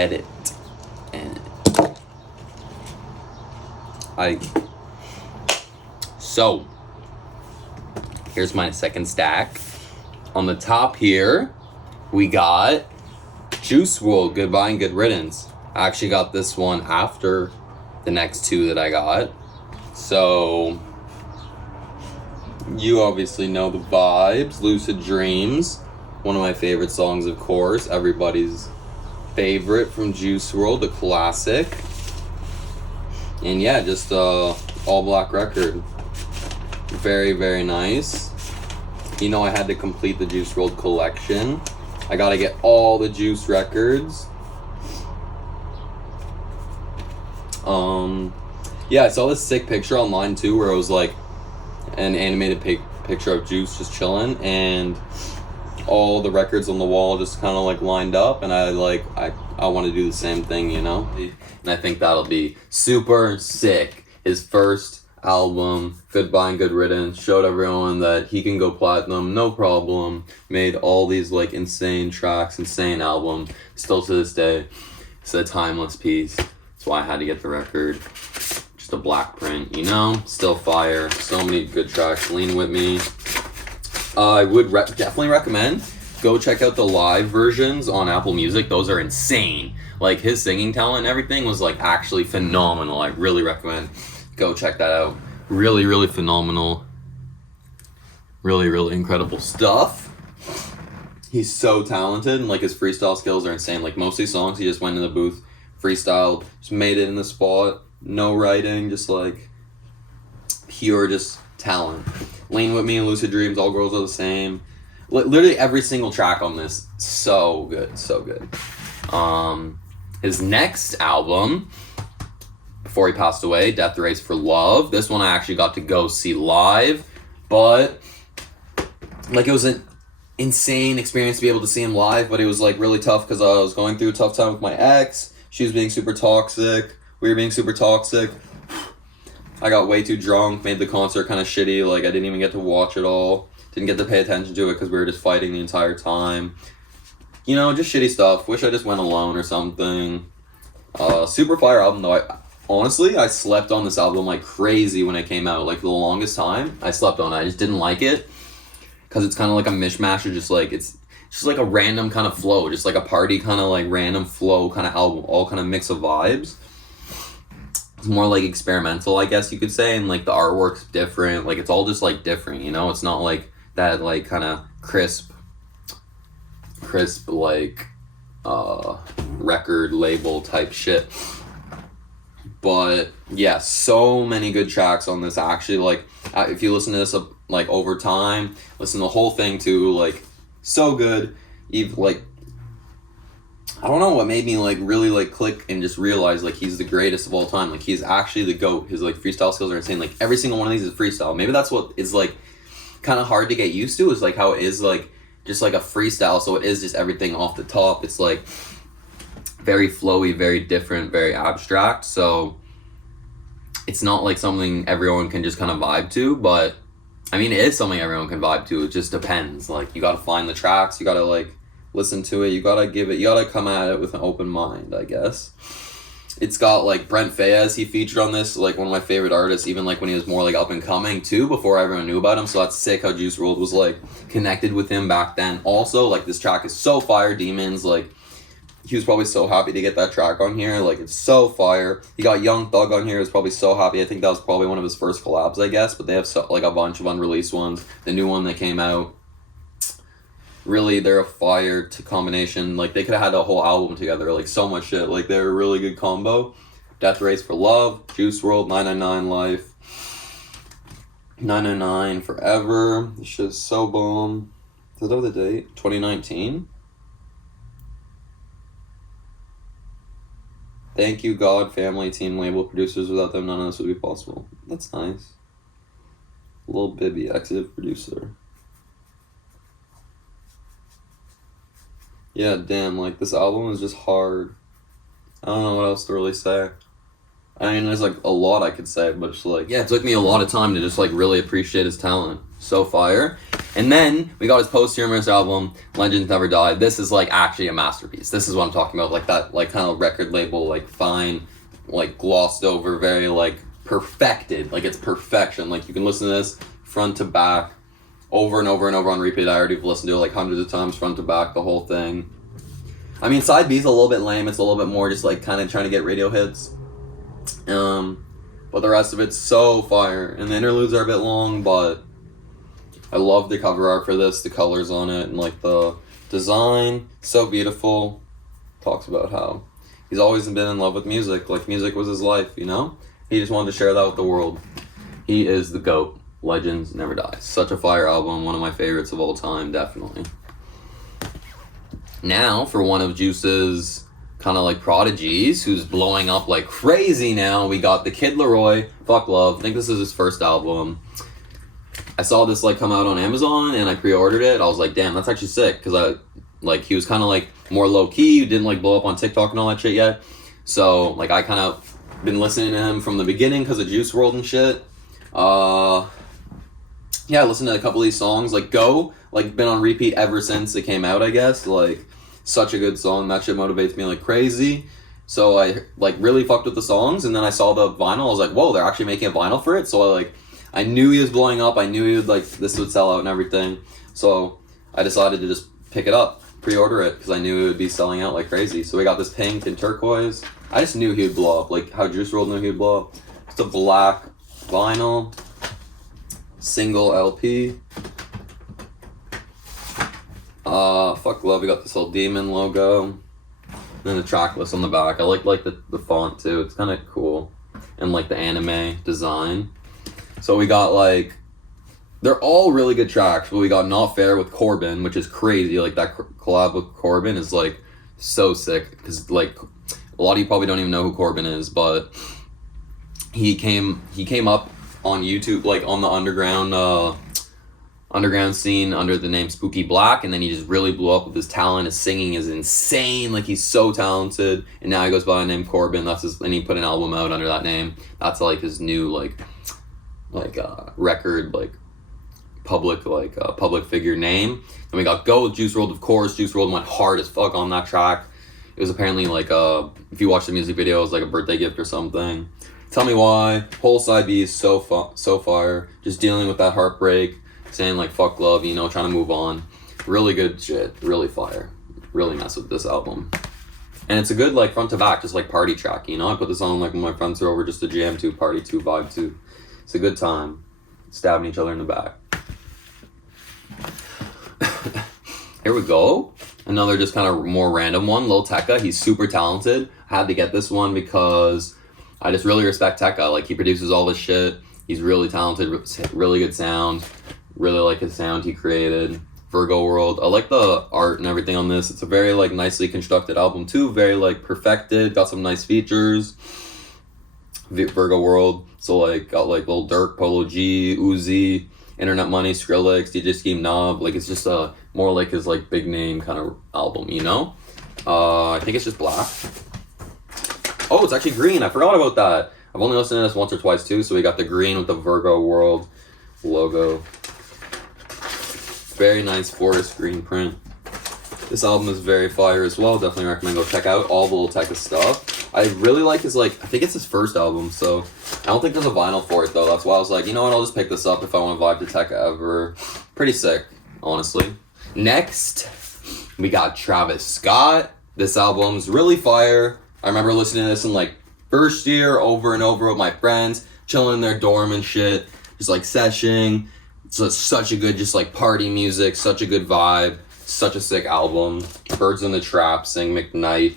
get it. And so here's my second stack. On the top here, we got Juice WRLD, Goodbye and Good Riddance. I actually got this one after the next two that I got. So you obviously know the vibes. Lucid Dreams, one of my favorite songs, of course. Everybody's favorite from Juice WRLD, the classic. And yeah, just all black record. Very, very nice. You know, I had to complete the Juice WRLD collection. I gotta get all the Juice records. Yeah, I saw this sick picture online too, where it was like an animated picture of Juice just chilling, and all the records on the wall just kind of like lined up, and I want to do the same thing, you know? And I think that'll be super sick. His first album, Goodbye and Good Riddance, showed everyone that he can go platinum, no problem. Made all these like insane tracks, insane album. Still to this day, it's a timeless piece. That's why I had to get the record. Just a black print, you know? Still fire. So many good tracks. Lean With Me. I would definitely recommend go check out the live versions on Apple Music. Those are insane. Like, his singing talent and everything was like actually phenomenal. I really recommend go check that out. Really, really phenomenal. Really, really incredible stuff. He's so talented, and like his freestyle skills are insane. Like, most of these songs, he just went in the booth, freestyled, just made it in the spot. No writing, just like pure just talent. Lean With Me and Lucid Dreams, All Girls Are the Same. Literally every single track on this, so good, so good. His next album, before he passed away, Death Race for Love. This one I actually got to go see live, but like it was an insane experience to be able to see him live, but it was like really tough because I was going through a tough time with my ex. She was being super toxic. We were being super toxic. I got way too drunk, made the concert kind of shitty. Like, I didn't even get to watch it all. Didn't get to pay attention to it because we were just fighting the entire time. You know, just shitty stuff. Wish I just went alone or something. Super fire album, though. Honestly, I slept on this album like crazy when it came out. Like, the longest time, I slept on it. I just didn't like it because it's kind of like a mishmash of just like, it's just like a random kind of flow. Just like a party kind of like random flow kind of album. All kind of mix of vibes. It's more like experimental, I guess you could say, and like the artwork's different. Like, it's all just like different, you know? It's not like that like kind of crisp like record label type shit. But yeah, so many good tracks on this. Actually, like, if you listen to this like over time, listen to the whole thing too, like, so good. Even like, I don't know what made me like really like click and just realize like he's the greatest of all time. Like, he's actually the GOAT. His like freestyle skills are insane. Like, every single one of these is freestyle. Maybe that's what is like kind of hard to get used to, is like how it is like just like a freestyle. So it is just everything off the top. It's like very flowy, very different, very abstract. So it's not like something everyone can just kind of vibe to, but I mean, it is something everyone can vibe to. It just depends. Like, you got to find the tracks. You got to like listen to it. You gotta come at it with an open mind, I guess. It's got like Brent Faiyaz, he featured on this, like one of my favorite artists, even like when he was more like up and coming too, before everyone knew about him. So that's sick how Juice WRLD was like connected with him back then. Also, like, this track is so fire. Demons, like, he was probably so happy to get that track on here. Like, it's so fire. He got Young Thug on here. He was probably so happy. I think that was probably one of his first collabs, I guess, but they have like a bunch of unreleased ones. The new one that came out, really, they're a fire to combination. Like, they could have had a whole album together. Like, so much shit. Like, they're a really good combo. Death Race for Love, Juice WRLD, 999 Life, 999 Forever. This shit is so bomb. Is that the date? 2019? Thank you, God, family, team, label, producers. Without them, none of this would be possible. That's nice. Lil Bibby, executive producer. Yeah, damn, like, this album is just hard. I don't know what else to really say. I mean, there's like a lot I could say, but it's like, yeah, it took me a lot of time to just like really appreciate his talent. So fire. And then we got his posthumous album, Legends Never Die. This is like actually a masterpiece. This is what I'm talking about. Like that, like kind of record label, like fine, like glossed over, very like perfected. Like it's perfection. Like you can listen to this front to back over and over and over on repeat. I already have listened to it like hundreds of times, front to back, the whole thing. I mean, side B is a little bit lame. It's a little bit more just like kind of trying to get radio hits. But the rest of it's so fire. And the interludes are a bit long, but I love the cover art for this, the colors on it, and like the design, so beautiful. Talks about how he's always been in love with music, like music was his life, you know? He just wanted to share that with the world. He is the GOAT. Legends Never Die. Such a fire album, one of my favorites of all time, definitely. Now, for one of Juice's kind of like prodigies, who's blowing up like crazy now, we got the Kid Laroi, Fuck Love. I think this is his first album. I saw this like come out on Amazon and I pre-ordered it. I was like, damn, that's actually sick, because he was kind of like more low-key, didn't like blow up on TikTok and all that shit yet. So like I kind of been listening to him from the beginning because of Juice WRLD and shit. Yeah, I listened to a couple of these songs. Like Go, like been on repeat ever since it came out, I guess. Like such a good song. That shit motivates me like crazy. So I like really fucked with the songs, and then I saw the vinyl. I was like, whoa, they're actually making a vinyl for it. So I knew he was blowing up. I knew he would like this would sell out and everything. So I decided to just pick it up, pre-order it, because I knew it would be selling out like crazy. So we got this pink and turquoise. I just knew he would blow up, like how Juice WRLD knew he would blow up. It's a black vinyl, single LP. Fuck Love. We got this little demon logo. And then the track list on the back. I like the font too. It's kind of cool, and like the anime design. So we got like, they're all really good tracks, but we got Not Fair with Corbin, which is crazy. Like that collab with Corbin is like so sick, because like a lot of you probably don't even know who Corbin is, but he came up on YouTube, like on the underground scene under the name Spooky Black, and then he just really blew up with his talent. His singing is insane. Like he's so talented, and now he goes by the name Corbin. That's his, and he put an album out under that name. That's like his new record, like public figure name. And we got Go with Juice WRLD, of course. Juice WRLD went hard as fuck on that track. It was apparently like if you watch the music video, it was like a birthday gift or something. Tell Me Why. Whole side B is so fire. Just dealing with that heartbreak, saying like fuck love, you know, trying to move on. Really good shit. Really fire. Really mess with this album. And it's a good like front to back, just like party track, you know. I put this on like when my friends are over, just to jam to, party to, vibe to. It's a good time. Stabbing each other in the back. Here we go. Another just kind of more random one. Lil Tekka. He's super talented. I had to get this one because I just really respect Tekka. Like he produces all this shit. He's really talented, really good sound. Really like his sound he created. Virgo World. I like the art and everything on this. It's a very like nicely constructed album too. Very like perfected. Got some nice features. Virgo World. So like got like Lil Durk, Polo G, Uzi, Internet Money, Skrillex, DJ Scheme Knob. Like it's just a more like his like big name kind of album, you know? I think it's just black. Oh, it's actually green. I forgot about that. I've only listened to this once or twice too. So we got the green with the Virgo World logo. Very nice forest green print. This album is very fire as well. Definitely recommend go check out all the Lil Tekka stuff. I really like his like, I think it's his first album, so I don't think there's a vinyl for it though. That's why I was like, you know what, I'll just pick this up if I want to vibe to Tekka ever. Pretty sick, honestly. Next, we got Travis Scott. This album's really fire. I remember listening to this in like first year over and over with my friends, chilling in their dorm and shit, just like seshing. It's such a good, just like party music, such a good vibe, such a sick album. Birds in the Trap, Sing McKnight.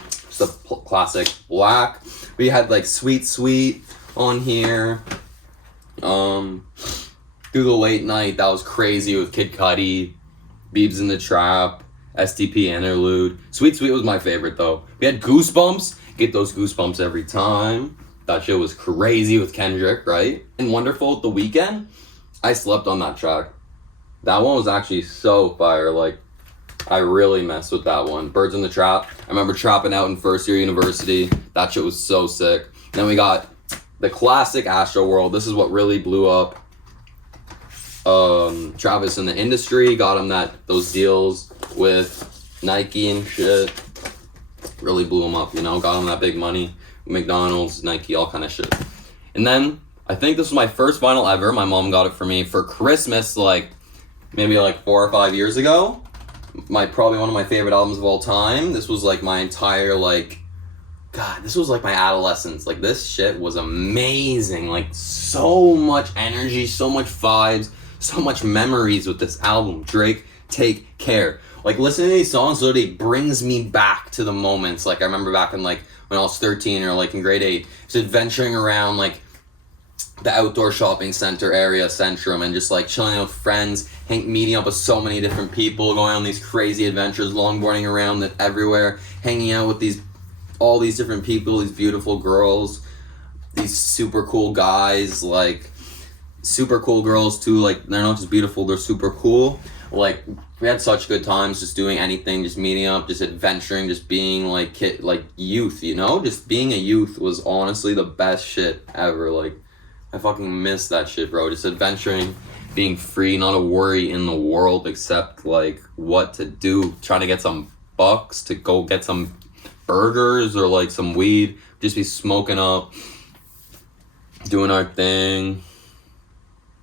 Just a classic. Black. We had like Sweet Sweet on here. Through the Late Night, that was crazy with Kid Cudi. Beebs in the Trap. STP Interlude. Sweet Sweet was my favorite though. We had Goosebumps. Get those goosebumps every time. That shit was crazy with Kendrick, right? And Wonderful with The Weeknd. I slept on that track. That one was actually so fire. Like, I really messed with that one. Birds in the Trap. I remember trapping out in first year university. That shit was so sick. Then we got the classic Astro World. This is what really blew up. Travis in the industry, got him those deals with Nike and shit. Really blew him up, you know, got him that big money. McDonald's, Nike, all kind of shit. And then I think this was my first vinyl ever. My mom got it for me for Christmas, like maybe like 4 or 5 years ago. Probably one of my favorite albums of all time. This was like my entire this was like my adolescence. Like this shit was amazing. Like so much energy, so much vibes, so much memories with this album. Drake, Take Care. Like listening to these songs literally brings me back to the moments. Like I remember back in like when I was 13 or like in grade 8, just adventuring around like the outdoor shopping center area, Centrum, and just like chilling out with friends, meeting up with so many different people, going on these crazy adventures, longboarding around everywhere, hanging out with all these different people, these beautiful girls, these super cool guys, like super cool girls too. Like they're not just beautiful, they're super cool. Like we had such good times just doing anything, just meeting up, just adventuring, just being like youth, you know? Just being a youth was honestly the best shit ever. Like I fucking miss that shit, bro. Just adventuring, being free, not a worry in the world except like what to do, trying to get some bucks to go get some burgers or like some weed, just be smoking up, doing our thing.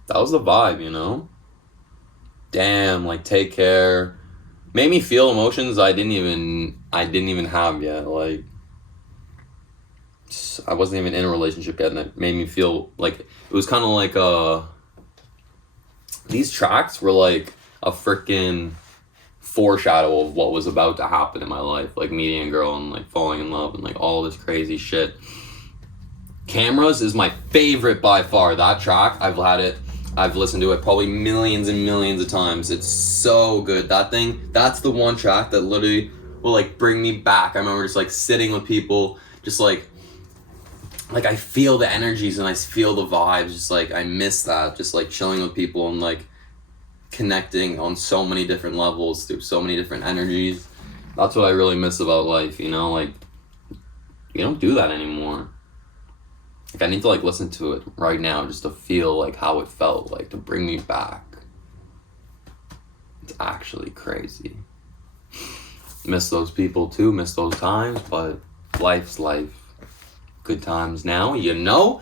That was the vibe, you know? Damn, like Take Care made me feel emotions I didn't even have yet. Like I wasn't even in a relationship yet, and it made me feel like it was kind of like these tracks were like a freaking foreshadow of what was about to happen in my life, like meeting a girl and like falling in love and like all this crazy shit. Cameras is my favorite by far. That track, I've listened to it probably millions and millions of times. It's so good. That's the one track that literally will like bring me back. I remember just like sitting with people, just like I feel the energies and I feel the vibes. Just like I miss that, just like chilling with people and like connecting on so many different levels through so many different energies. That's what I really miss about life, you know? Like you don't do that anymore. Like I need to like listen to it right now just to feel like how it felt, like to bring me back. It's actually crazy. Miss those people too, miss those times, but life's life. Good times now, you know?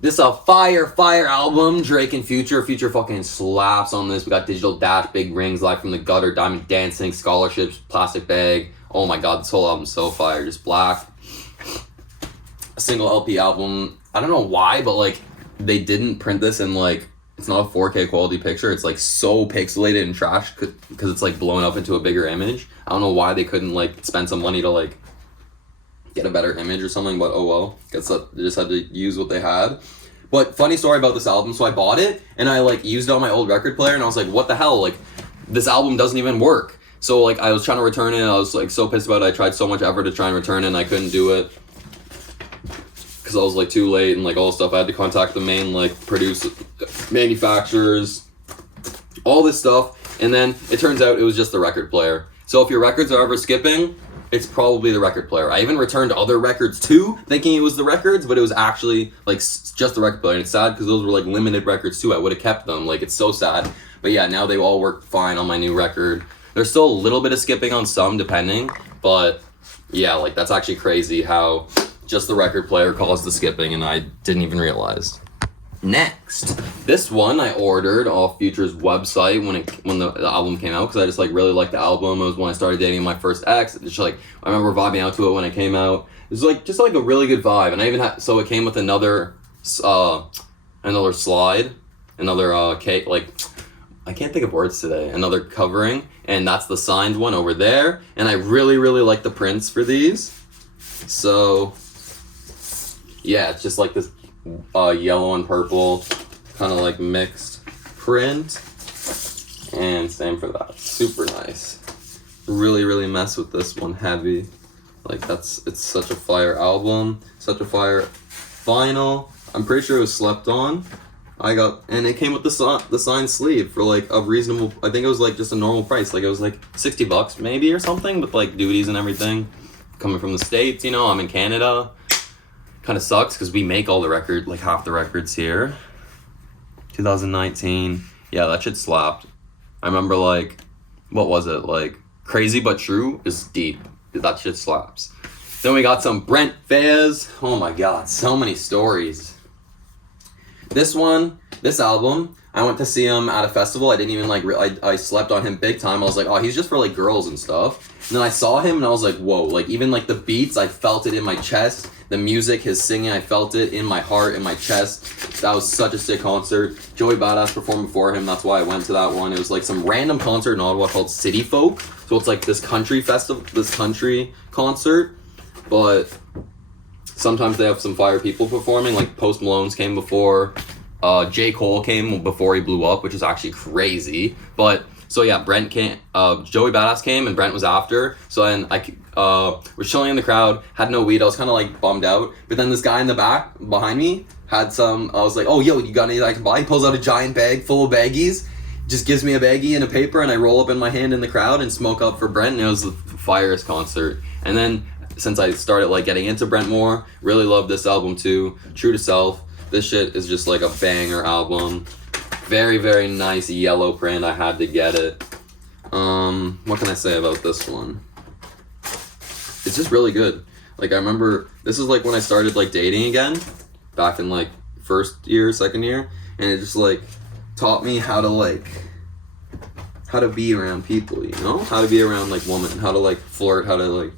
This a fire album. Drake and Future fucking slaps on this. We got Digital Dash, Big Rings, Live from the Gutter, Diamond Dancing, Scholarships, Plastic Bag. Oh my god, this whole album's so fire. Just black. A single LP album. I don't know why, but like they didn't print this in like, it's not a 4K quality picture. It's like so pixelated and trash because it's like blown up into a bigger image. I don't know why they couldn't like spend some money to like get a better image or something, but oh well. Guess that they just had to use what they had. But funny story about this album, so I bought it and I like used it on my old record player and I was like, what the hell? Like this album doesn't even work. So like I was trying to return it. I was like so pissed about it. I tried so much effort to try and return it and I couldn't do it because I was like too late and like all this stuff. I had to contact the main like manufacturers, all this stuff, and then it turns out it was just the record player. So if your records are ever skipping, it's probably the record player. I even returned other records too, thinking it was the records, but it was actually like just the record player. And it's sad because those were like limited records too. I would have kept them. Like it's so sad. But yeah, now they all work fine on my new record. There's still a little bit of skipping on some depending, but yeah, like that's actually crazy how just the record player caused the skipping and I didn't even realize. Next, this one I ordered off Future's website when the album came out because I just like really liked the album. It was when I started dating my first ex. Just like I remember vibing out to it when it came out. It was like just like a really good vibe, and I even had so it came with another slide, another cake. Like I can't think of words today. Another covering, and that's the signed one over there. And I really like the prints for these. So yeah, it's just like this yellow and purple kind of like mixed print, and same for that. Super nice. Really mess with this one heavy. Like it's such a fire album, such a fire vinyl. I'm pretty sure it was slept on. And it came with the signed sleeve for like a reasonable, I think it was like just a normal price. Like it was like $60 maybe or something with like duties and everything. Coming from the States, you know, I'm in Canada. Kind of sucks because we make all the half the records here. 2019. Yeah, that shit slapped. I remember like, what was it? Like, Crazy But True is deep. That shit slaps. Then we got some Brent Faiyaz. Oh my god, so many stories. This album, I went to see him at a festival. I didn't even like, I slept on him big time. I was like, oh, he's just for like girls and stuff. And then I saw him and I was like, whoa, like even like the beats, I felt it in my chest. The music, his singing, I felt it in my heart, in my chest. That was such a sick concert. Joey Badass performed before him. That's why I went to that one. It was like some random concert in Ottawa called City Folk. So it's like this country festival, this country concert. But sometimes they have some fire people performing. Like Post Malone's came before. J. Cole came before he blew up, which is actually crazy. But so yeah, Brent came. Joey Badass came, and Brent was after. So then I was chilling in the crowd, had no weed. I was kind of like bummed out. But then this guy in the back behind me had some. I was like, oh yo, you got anything I can buy? He pulls out a giant bag full of baggies, just gives me a baggie and a paper, and I roll up in my hand in the crowd and smoke up for Brent. And it was the firest concert. And then since I started like getting into Brent more, really loved this album too. True to Self. This shit is just like a banger album. Very, very nice yellow print. I had to get it. What can I say about this one? It's just really good. Like I remember, this is like when I started like dating again, back in like first year, second year, and it just like taught me how to be around people, you know? How to be around like women, how to like flirt, how to like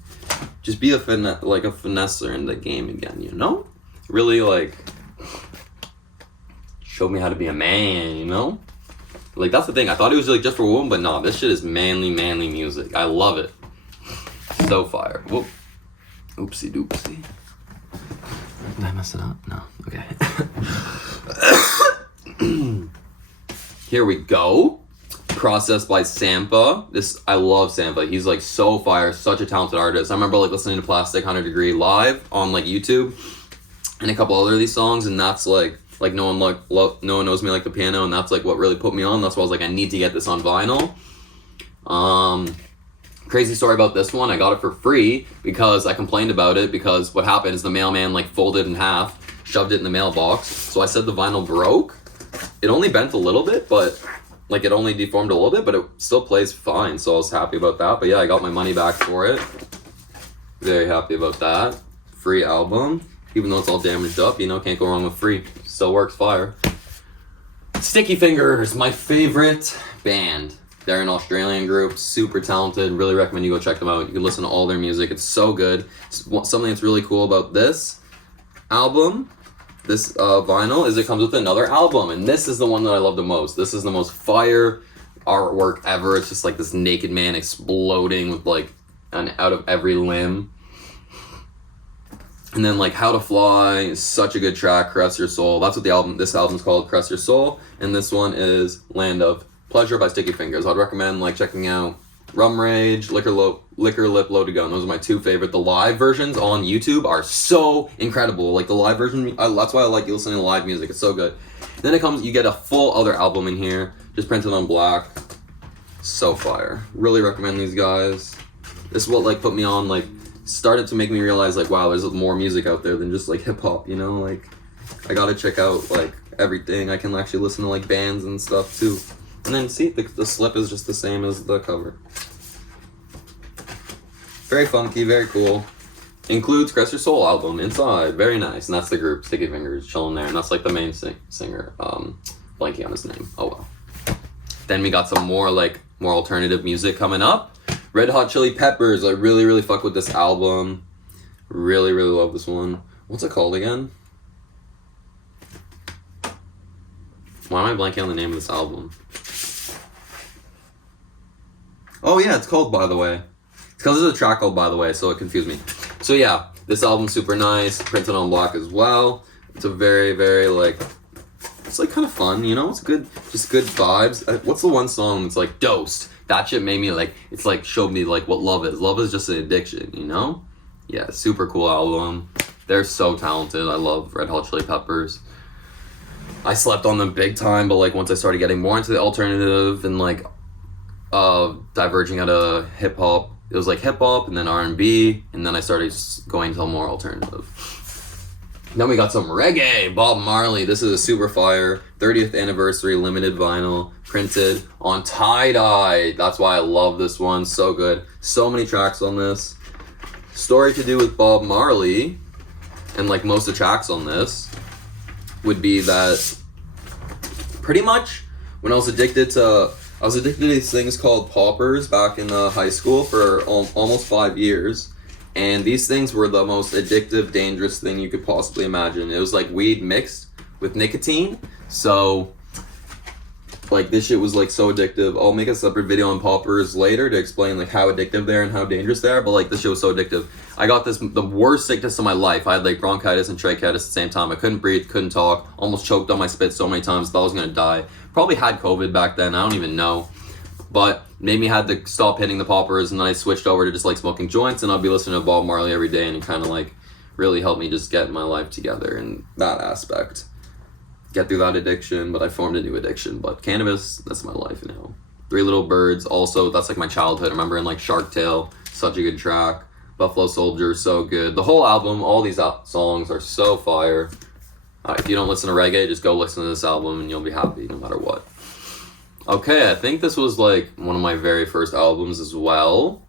just be a finesser in the game again, you know? Really like showed me how to be a man, you know? Like that's the thing. I thought it was like just for women, but nah, this shit is manly music. I love it. So fire. Whoop. Oopsie doopsie. Did I mess it up? No. Okay. Here we go. Process by Sampa. I love Sampa. He's like so fire, such a talented artist. I remember like listening to Plastic 100 Degree live on like YouTube and a couple other of these songs, and that's like no one knows me like the piano, and that's like what really put me on. That's why I was like, I need to get this on vinyl. Crazy story about this one. I got it for free because I complained about it, because what happened is the mailman like folded in half, shoved it in the mailbox. So I said the vinyl broke. It only bent a little bit, but like it only deformed a little bit, but it still plays fine. So I was happy about that. But yeah, I got my money back for it. Very happy about that. Free album. Even though it's all damaged up, you know, can't go wrong with free. Still works fire. Sticky Fingers, my favorite band. They're an Australian group, super talented. Really recommend you go check them out. You can listen to all their music. It's so good. Something that's really cool about this album, this vinyl, is it comes with another album. And this is the one that I love the most. This is the most fire artwork ever. It's just like this naked man exploding with like out of every limb. And then like How to Fly is such a good track. Caress Your Soul. That's what this album's called, Caress Your Soul. And this one is Land of Pleasure by Sticky Fingers. I'd recommend like checking out Rum Rage, Liquor Lip, Loaded Gun. Those are my two favorite. The live versions on YouTube are so incredible. Like the live version, that's why I like listening to live music. It's so good. And then you get a full other album in here, just printed on black. So fire. Really recommend these guys. This is what like put me on, like started to make me realize like, wow, there's more music out there than just like hip hop, you know? Like I gotta check out like everything. I can actually listen to like bands and stuff too. And then see, the slip is just the same as the cover. Very funky, very cool. Includes Caress Your Soul album inside. Very nice. And that's the group, Sticky Fingers, chilling there. And that's like the main singer. Blanking on his name. Oh well. Then we got some more alternative music coming up. Red Hot Chili Peppers. I really, really fuck with this album. Really, really love this one. What's it called again? Why am I blanking on the name of this album? Oh yeah, it's called By the Way. It's because there's a track called By the Way, so it confused me. So yeah, this album's super nice, printed on black as well. It's a very, very it's like kind of fun, you know? It's good, just good vibes. What's the one song that's like Dosed? That shit made me it's like showed me like what love is. Love is just an addiction, you know? Yeah, super cool album. They're so talented. I love Red Hot Chili Peppers. I slept on them big time, but like once I started getting more into the alternative and like diverging out of hip hop, it was like hip hop and then R&B, and then I started going to more alternative. Then we got some reggae, Bob Marley. This is a super fire 30th anniversary limited vinyl, printed on tie-dye. That's why I love this one, so good. So many tracks on this. Story to do with Bob Marley, and like most of the tracks on this, would be that pretty much when I was addicted to these things called poppers back in high school for almost 5 years. And these things were the most addictive, dangerous thing you could possibly imagine. It was like weed mixed with nicotine. So, like, this shit was like so addictive. I'll make a separate video on poppers later to explain like how addictive they are and how dangerous they are. But like, this shit was so addictive. I got the worst sickness of my life. I had like bronchitis and tracheitis at the same time. I couldn't breathe, couldn't talk, almost choked on my spit so many times, thought I was gonna die. Probably had COVID back then, I don't even know. But made me had to stop hitting the poppers, and then I switched over to just like smoking joints, and I'll be listening to Bob Marley every day, and it kind of like really helped me just get my life together in that aspect. Get through that addiction, but I formed a new addiction. But cannabis, that's my life now. Three Little Birds, also, that's like my childhood. I remember in like Shark Tale, such a good track. Buffalo Soldier, so good. The whole album, all these songs are so fire. If you don't listen to reggae, just go listen to this album and you'll be happy no matter what. Okay, I think this was like one of my very first albums as well.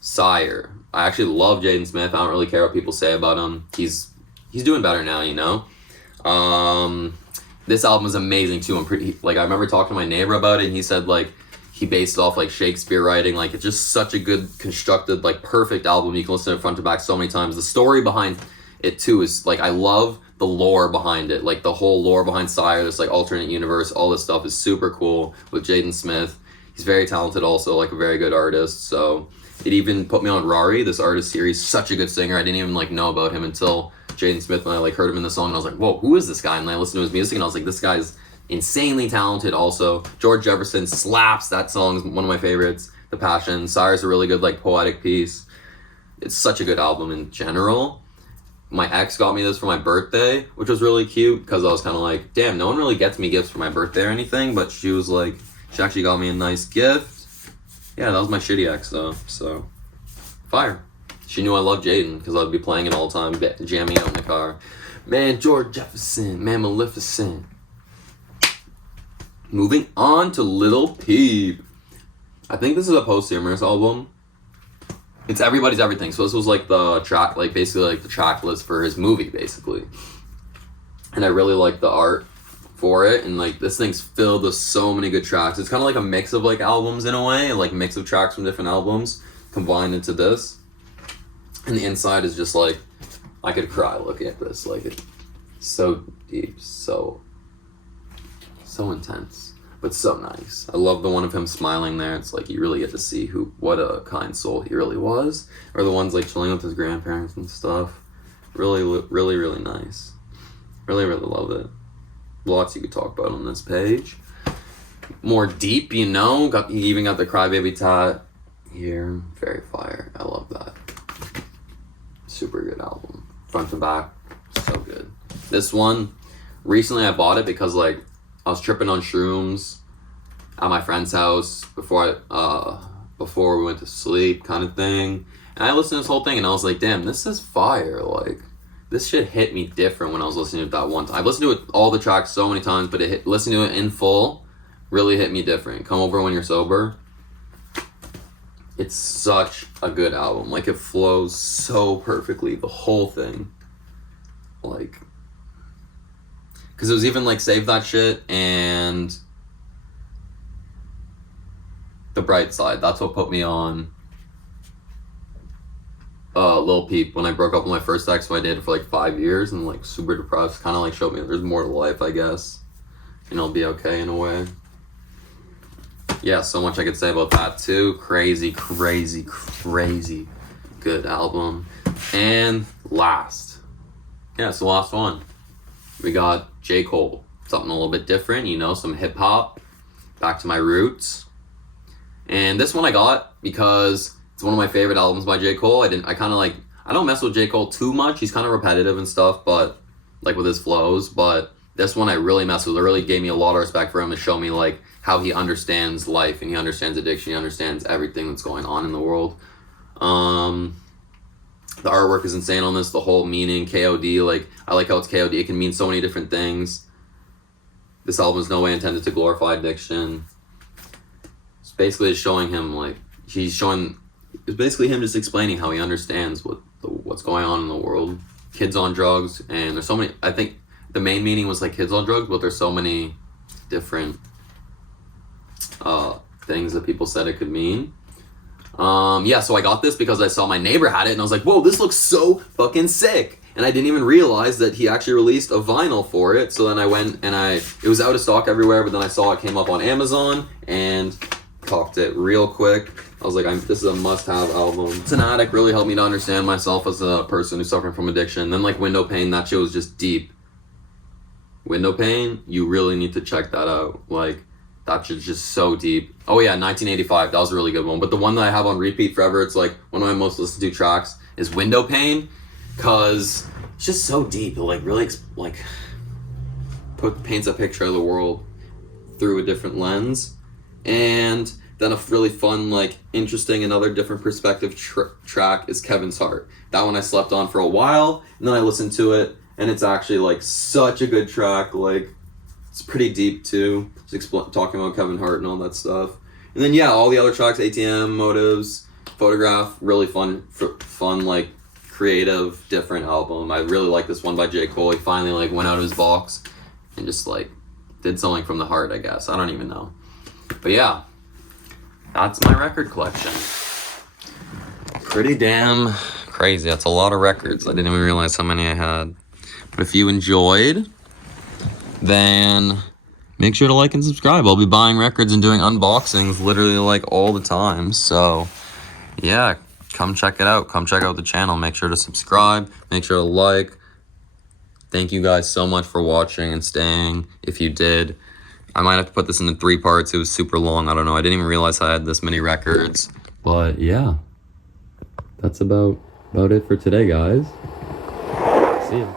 Sire. I actually love Jaden Smith. I don't really care what people say about him. He's doing better now, you know. This album is amazing too. I remember talking to my neighbor about it, and he said like he based it off like Shakespeare writing. Like, it's just such a good constructed, like perfect album. You can listen to it front to back so many times. The story behind it too is like, I love the lore behind it, like the whole lore behind Sire, this like alternate universe, all this stuff is super cool with Jaden Smith. He's very talented also, like a very good artist. So it even put me on Rari, this artist series. Such a good singer. I didn't even like know about him until Jaden Smith, when I like heard him in the song, and I was like, whoa, who is this guy? And I listened to his music and I was like, this guy's insanely talented also. George Jefferson slaps. That song is one of my favorites. The Passion. Sire's a really good like poetic piece. It's such a good album in general. My ex got me this for my birthday, which was really cute, because I was kind of like, damn, no one really gets me gifts for my birthday or anything, but she was like, she actually got me a nice gift. Yeah, that was my shitty ex though, so fire. She knew I loved Jaden, because I'd be playing it all the time, jamming out in the car. Man, George Jefferson, man, Maleficent. Moving on to Lil Peep. I think this is a posthumous album. It's Everybody's Everything. So this was like the track, like basically like the track list for his movie, basically. And I really like the art for it. And like this thing's filled with so many good tracks. It's kind of like a mix of like albums in a way, like mix of tracks from different albums combined into this. And the inside is just like, I could cry looking at this. Like, it's so deep, so intense, but so nice. I love the one of him smiling there. It's like you really get to see what a kind soul he really was. Or the ones like chilling with his grandparents and stuff. Really, really, really nice. Really, really love it. Lots you could talk about on this page. More deep, you know. You even got the Crybaby tat here. Very fire. I love that. Super good album. Front to back, so good. This one, recently I bought it because like I was tripping on shrooms at my friend's house before we went to sleep, kind of thing. And I listened to this whole thing and I was like, damn, this is fire. Like, this shit hit me different when I was listening to it that one time. I've listened to it, all the tracks, so many times, but listening to it in full really hit me different. Come Over When You're Sober. It's such a good album. Like, it flows so perfectly, the whole thing. Like, because it was even like Save That Shit and The Bright Side. That's what put me on Lil Peep when I broke up with my first ex, who I dated for like 5 years, and like super depressed. Kind of like showed me there's more to life, I guess. And I'll be okay in a way. Yeah, so much I could say about that too. Crazy, crazy, crazy good album. And last. Yeah, it's the last one. We got J. Cole. Something a little bit different, you know, some hip hop. Back to my roots. And this one I got because it's one of my favorite albums by J. Cole. I don't mess with J. Cole too much. He's kind of repetitive and stuff, but like with his flows. But this one I really mess with. It really gave me a lot of respect for him to show me like how he understands life and he understands addiction. He understands everything that's going on in the world. The artwork is insane on this. The whole meaning, KOD, like, I like how it's KOD. It can mean so many different things. This album is no way intended to glorify addiction. It's basically showing him, like, it's basically him just explaining how he understands what's going on in the world. Kids on drugs, and there's so many, I think the main meaning was, like, kids on drugs, but there's so many different things that people said it could mean. Yeah, so I got this because I saw my neighbor had it, and I was like, whoa, this looks so fucking sick. And I didn't even realize that he actually released a vinyl for it. So then I went and it was out of stock everywhere, but then I saw it came up on Amazon and cocked it real quick. I was like, this is a must-have album. Fanatic really helped me to understand myself as a person who's suffering from addiction. Then like Window Pane, that shit was just deep. Window Pane, you really need to check that out. Like, that shit's just so deep. Oh yeah, 1985, that was a really good one. But the one that I have on repeat forever, it's like one of my most listened to tracks, is Window Pane, because it's just so deep. It like really paints a picture of the world through a different lens. And then a really fun, like, interesting, another different perspective track is Kevin's Heart. That one I slept on for a while, and then I listened to it, and it's actually like such a good track. Like, it's pretty deep too, just talking about Kevin Hart and all that stuff. And then yeah, all the other tracks, ATM, Motives, Photograph, really fun, like, creative, different album. I really like this one by J. Cole. He finally like went out of his box and just like did something from the heart, I guess. I don't even know. But yeah, that's my record collection. Pretty damn crazy. That's a lot of records. I didn't even realize how many I had. But if you enjoyed, then make sure to like and subscribe. I'll be buying records and doing unboxings literally like all the time. So yeah, come check it out. Come check out the channel. Make sure to subscribe. Make sure to like. Thank you guys so much for watching and staying. If you did, I might have to put this into 3 parts. It was super long. I don't know. I didn't even realize I had this many records. But yeah, that's about it for today, guys. See ya.